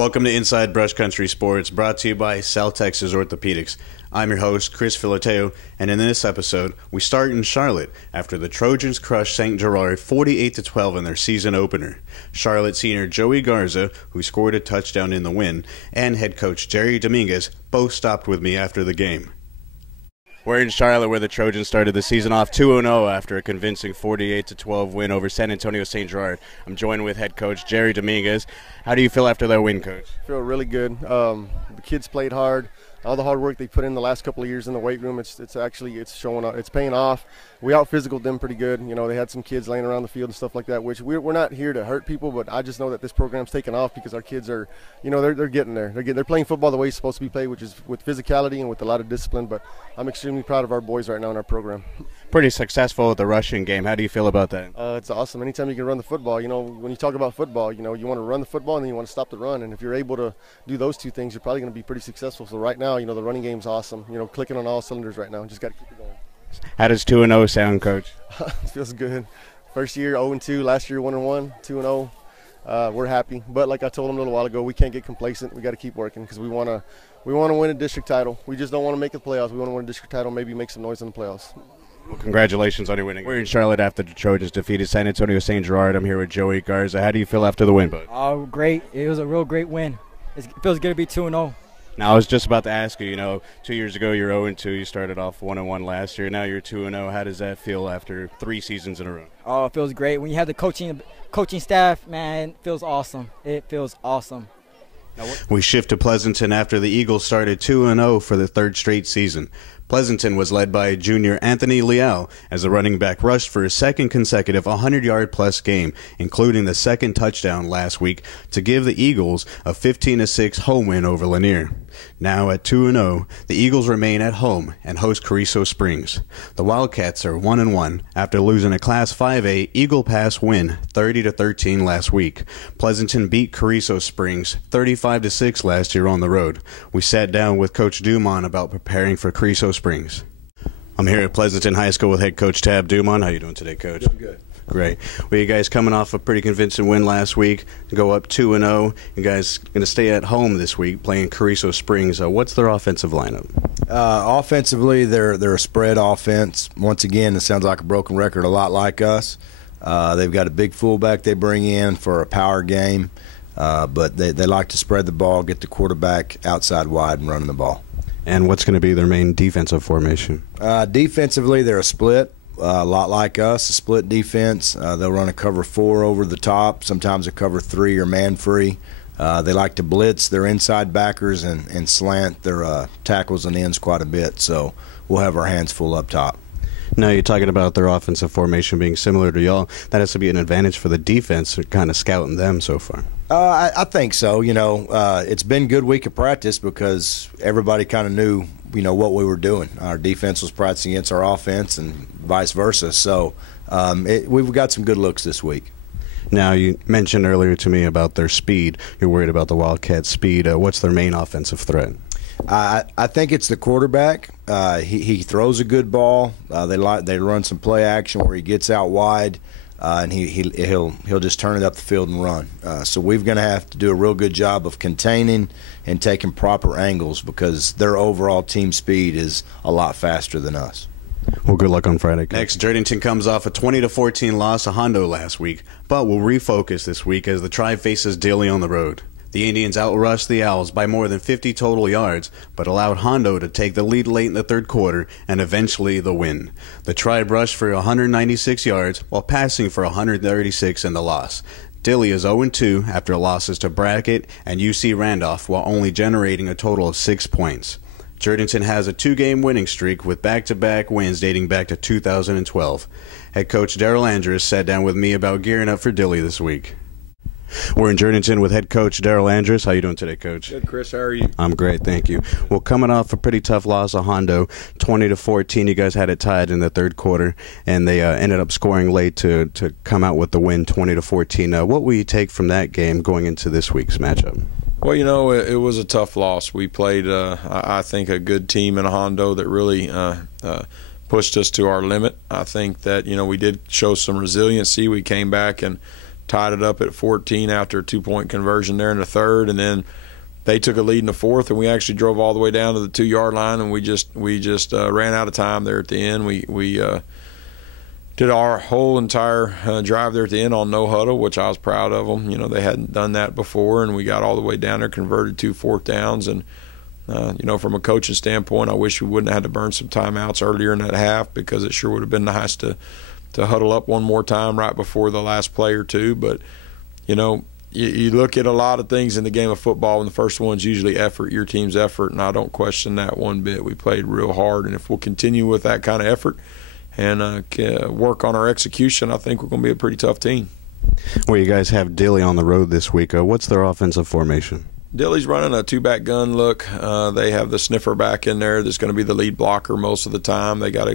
Welcome to Inside Brush Country Sports, brought to you by South Texas Orthopedics. I'm your host, Chris Filateo, and in this episode, we start in Charlotte after the Trojans crushed St. Gerard 48-12 in their season opener. Charlotte senior Joey Garza, who scored a touchdown in the win, and head coach Jerry Dominguez both stopped with me after the game. We're in Charlotte where the Trojans started the season off 2-0 after a convincing 48-12 win over San Antonio St. Gerard. I'm joined with head coach Jerry Dominguez. How do you feel after that win, coach? I feel really good. The kids played hard. All the hard work they put in the last couple of years in the weight room, it's showing up. It's paying off. We out-physicaled them pretty good. You know, they had some kids laying around the field and stuff like that, which we're not here to hurt people, but I just know that this program's taken off because our kids are, you know, they're getting there. They're playing football the way it's supposed to be played, which is with physicality and with a lot of discipline, but I'm extremely proud of our boys right now in our program. Pretty successful with the rushing game. How do you feel about that? It's awesome. Anytime you can run the football, you know, when you talk about football, you know, you want to run the football and then you want to stop the run. And if you're able to do those two things, you're probably going to be pretty successful. So right now, you know, the running game's awesome. You know, clicking on all cylinders right now. Just got to keep it going. How does 2-0 sound, coach? It feels good. First year 0-2, last year 1-1, 2-0. We're happy. But like I told them a little while ago, we can't get complacent. We got to keep working because we want to win a district title. We just don't want to make the playoffs. We want to win a district title, maybe make some noise in the playoffs. Well, congratulations on your winning. We're in Charlotte after the Trojans defeated San Antonio St. Gerard. I'm here with Joey Garza. How do you feel after the win, bud? Oh, great. It was a real great win. It feels good to be 2-0. Now, I was just about to ask you, 2 years ago you're 0-2. You started off 1-1 last year. Now you're 2-0. How does that feel after 3 seasons in a row? Oh, it feels great. When you have the coaching staff, man, it feels awesome. It feels awesome. We shift to Pleasanton after the Eagles started 2-0 for the third straight season. Pleasanton was led by junior Anthony Leal as the running back rushed for his second consecutive 100-yard-plus game, including the second touchdown last week to give the Eagles a 15-6 home win over Lanier. Now at 2-0, the Eagles remain at home and host Carrizo Springs. The Wildcats are 1-1 after losing a Class 5A Eagle Pass win 30-13 last week. Pleasanton beat Carrizo Springs 35-6 last year on the road. We sat down with Coach Dumont about preparing for Carrizo Springs. I'm here at Pleasanton High School with head coach Tab Dumont. How you doing today, coach? Doing good. Great. Well, you guys coming off a pretty convincing win last week, go up 2-0. You guys going to stay at home this week playing Carrizo Springs. What's their offensive lineup? Offensively, they're a spread offense. Once again, it sounds like a broken record, a lot like us. They've got a big fullback they bring in for a power game, but they like to spread the ball, get the quarterback outside wide and running the ball. And what's going to be their main defensive formation? Defensively, they're a split. A lot like us, a split defense. They'll run a cover 4 over the top, sometimes a cover 3 or man-free. They like to blitz their inside backers and slant their tackles and ends quite a bit, so we'll have our hands full up top. Now you're talking about their offensive formation being similar to y'all. That has to be an advantage for the defense, kind of scouting them so far. I think so. It's been a good week of practice because everybody kind of knew, what we were doing. Our defense was practicing against our offense and vice versa. So we've got some good looks this week. Now, you mentioned earlier to me about their speed. You're worried about the Wildcats' speed. What's their main offensive threat? I think it's the quarterback. He throws a good ball. They run some play action where he gets out wide, and he'll just turn it up the field and run. So we're going to have to do a real good job of containing and taking proper angles because their overall team speed is a lot faster than us. Well, good luck on Friday. Next, Jerdington comes off a 20-14 loss to Hondo last week, but will refocus this week as the Tribe faces Dilly on the road. The Indians outrushed the Owls by more than 50 total yards, but allowed Hondo to take the lead late in the third quarter and eventually the win. The Tribe rushed for 196 yards while passing for 136 in the loss. Dilly is 0-2 after losses to Brackett and UC Randolph while only generating a total of 6 points. Jerdington has a 2-game winning streak with back-to-back wins dating back to 2012. Head coach Darrell Andrus sat down with me about gearing up for Dilly this week. We're in Jerdington with head coach Darrell Andrus. How you doing today, coach? Good, Chris. How are you? I'm great, thank you. Well, coming off a pretty tough loss of Hondo, 20-14, you guys had it tied in the third quarter, and they ended up scoring late to come out with the win, 20-14. What will you take from that game going into this week's matchup? Well, it was a tough loss. We played, I think, a good team in Hondo that really pushed us to our limit. I think that, we did show some resiliency. We came back and tied it up at 14 after a 2-point conversion there in the third, and then they took a lead in the fourth, and we actually drove all the way down to the 2-yard line, and we just ran out of time there at the end. We did our whole entire drive there at the end on no huddle, which I was proud of them. They hadn't done that before, and we got all the way down there, converted 2 fourth downs, and from a coaching standpoint, I wish we wouldn't have had to burn some timeouts earlier in that half, because it sure would have been nice to huddle up one more time right before the last play or two. But you look at a lot of things in the game of football, and the first one's usually effort, your team's effort, and I don't question that one bit. We played real hard, and if we'll continue with that kind of effort and work on our execution, I think we're going to be a pretty tough team. Well, you guys have Dilly on the road this week. What's their offensive formation? Dilly's running a 2-back gun look. They have the sniffer back in there that's going to be the lead blocker most of the time. They got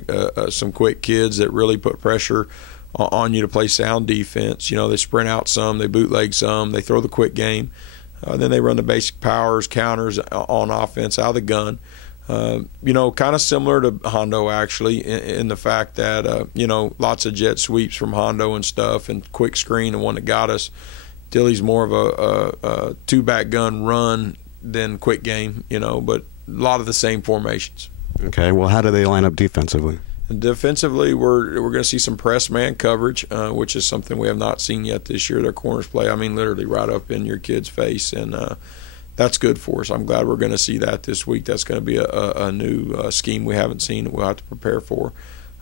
some quick kids that really put pressure on you to play sound defense. They sprint out some, they bootleg some, they throw the quick game. Then they run the basic powers, counters on offense out of the gun. Kind of similar to Hondo, actually, in the fact that, lots of jet sweeps from Hondo and stuff, and quick screen, the one that got us. Dilly's more of a 2-back gun run than quick game, but a lot of the same formations. Okay, well, how do they line up defensively? Defensively, we're going to see some press man coverage, which is something we have not seen yet this year. Their corners play, literally right up in your kid's face, and that's good for us. I'm glad we're going to see that this week. That's going to be a new scheme we haven't seen that we'll have to prepare for.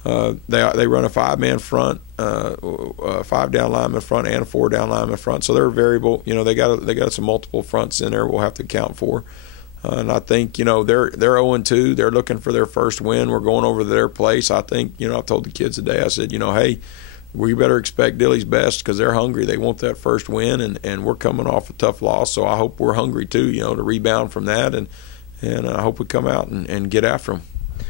They run a 5-man front, 5-down lineman front, and a 4-down lineman front. So they're variable. They got some multiple fronts in there we'll have to account for. And I think, they're 0-2. They're looking for their first win. We're going over to their place. I think, I told the kids today, I said, hey, we better expect Dilly's best, because they're hungry. They want that first win, and we're coming off a tough loss. So I hope we're hungry too, to rebound from that, and I hope we come out and get after them.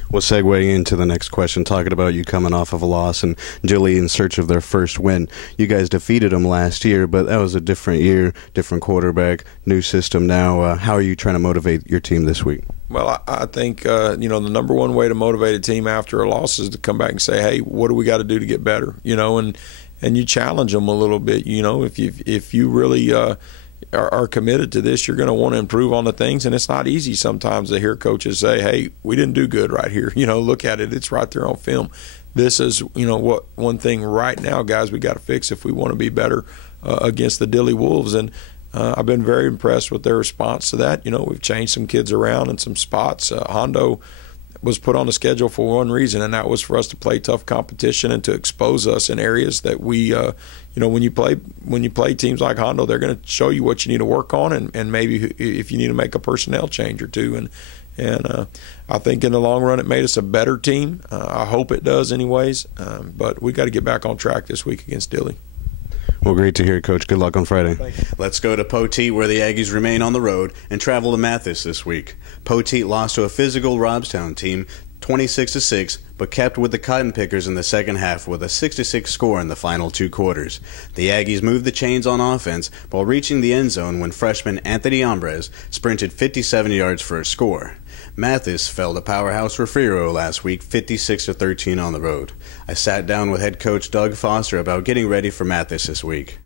We'll segue into the next question, talking about you coming off of a loss and Dilly in search of their first win. You guys defeated them last year, but that was a different year, different quarterback, new system now. How are you trying to motivate your team this week? Well, I think, the number one way to motivate a team after a loss is to come back and say, hey, what do we got to do to get better? And you challenge them a little bit. If you really are committed to this, you're going to want to improve on the things, and it's not easy sometimes to hear coaches say, hey, we didn't do good right here. Look at it. It's right there on film. This is, what one thing right now, guys, we got to fix if we want to be better against the Dilly Wolves. And I've been very impressed with their response to that. We've changed some kids around in some spots. Hondo was put on the schedule for one reason, and that was for us to play tough competition and to expose us in areas that we, when you play teams like Hondo, they're going to show you what you need to work on, and maybe if you need to make a personnel change or two. And I think in the long run it made us a better team. I hope it does anyways. But we got to get back on track this week against Dilly. Well, great to hear, Coach. Good luck on Friday. Let's go to Poteet, where the Aggies remain on the road, and travel to Mathis this week. Poteet lost to a physical Robstown team 26-6, but kept with the Cotton Pickers in the second half with a 6-6 score in the final 2 quarters. The Aggies moved the chains on offense while reaching the end zone when freshman Anthony Ambrez sprinted 57 yards for a score. Mathis fell to powerhouse Refugio last week 56-13 on the road. I sat down with head coach Doug Foster about getting ready for Mathis this week.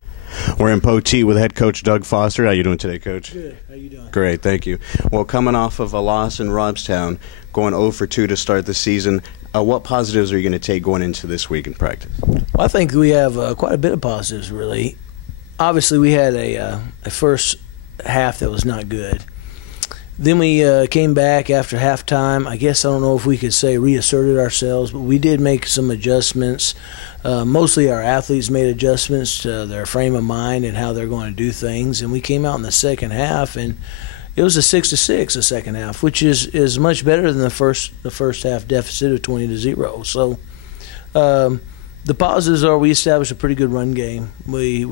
We're in Poteet with head coach Doug Foster. How you doing today, Coach? Good. How you doing? Great, thank you. Well, coming off of a loss in Robstown, going 0-2 to start the season, what positives are you going to take going into this week in practice? Well, I think we have quite a bit of positives, really. Obviously, we had a first half that was not good. Then we came back after halftime. I guess I don't know if we could say reasserted ourselves, but we did make some adjustments. Mostly our athletes made adjustments to their frame of mind and how they're going to do things. And we came out in the second half, and it was a 6-6 the second half, which is much better than the first half deficit of 20-0. So the positives are we established a pretty good run game. We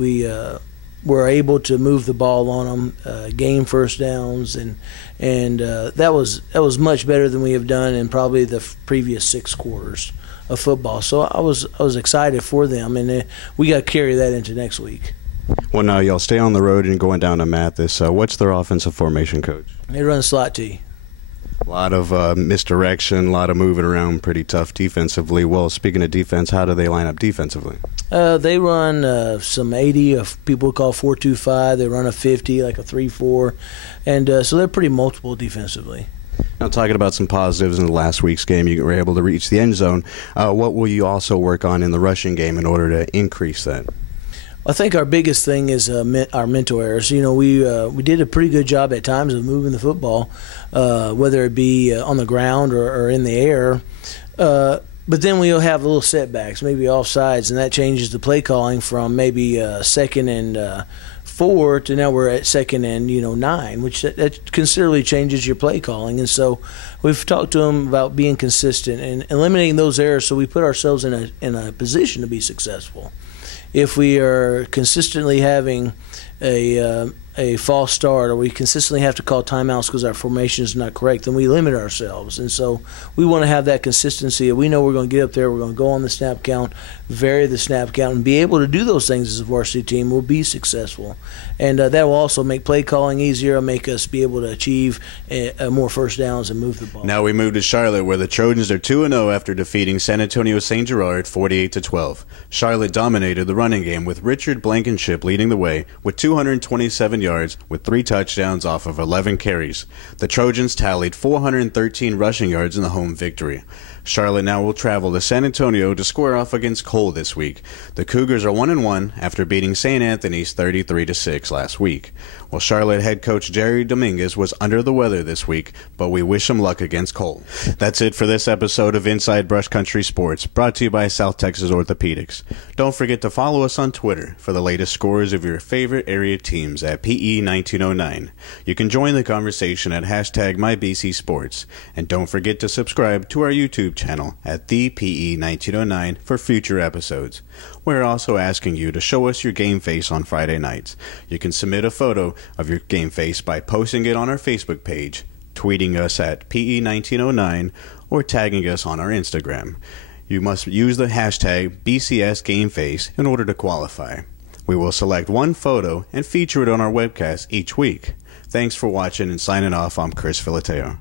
were able to move the ball on them, gain first downs, and that was much better than we have done in probably the previous 6 quarters of football. So I was excited for them, and we got to carry that into next week. Well, now y'all stay on the road and going down to Mathis. What's their offensive formation, Coach? They run slot T. A lot of misdirection, a lot of moving around, pretty tough defensively. Well, speaking of defense, how do they line up defensively? They run some 80, people call 4-2-5. They run a 50, like a 3-4. And so they're pretty multiple defensively. Now, talking about some positives in the last week's game, you were able to reach the end zone. What will you also work on in the rushing game in order to increase that? I think our biggest thing is our mental errors. You know, we did a pretty good job at times of moving the football, whether it be on the ground or in the air. But then we'll have little setbacks, maybe offsides, and that changes the play calling from maybe 2nd and 4 to now we're at 2nd and 9, which that considerably changes your play calling. And so we've talked to them about being consistent and eliminating those errors, so we put ourselves in a position to be successful. If we are consistently having a false start, or we consistently have to call timeouts because our formation is not correct, then we limit ourselves. And so we want to have that consistency. We know we're going to get up there, we're going to go on the snap count, vary the snap count, and be able to do those things as a varsity team. We'll be successful. And that will also make play calling easier, make us be able to achieve more first downs and move the ball. Now we move to Charlotte, where the Trojans are 2-0 after defeating San Antonio St. Gerard 48-12. Charlotte dominated the running game with Richard Blankenship leading the way with 227 yards with 3 touchdowns off of 11 carries. The Trojans tallied 413 rushing yards in the home victory. Charlotte now will travel to San Antonio to square off against Cole this week. The Cougars are 1-1 after beating St. Anthony's 33-6 last week. Well, Charlotte head coach Jerry Dominguez was under the weather this week, but we wish him luck against Cole. That's it for this episode of Inside Brush Country Sports, brought to you by South Texas Orthopedics. Don't forget to follow us on Twitter for the latest scores of your favorite area teams at PE1909. You can join the conversation at #MyBCSports. And don't forget to subscribe to our YouTube channel at the PE1909 for future episodes. We're also asking you to show us your game face on Friday nights. You can submit a photo of your game face by posting it on our Facebook page, tweeting us at PE1909, or tagging us on our Instagram. You must use the hashtag BCSGameFace in order to qualify. We will select one photo and feature it on our webcast each week. Thanks for watching, and signing off, I'm Chris Filateo.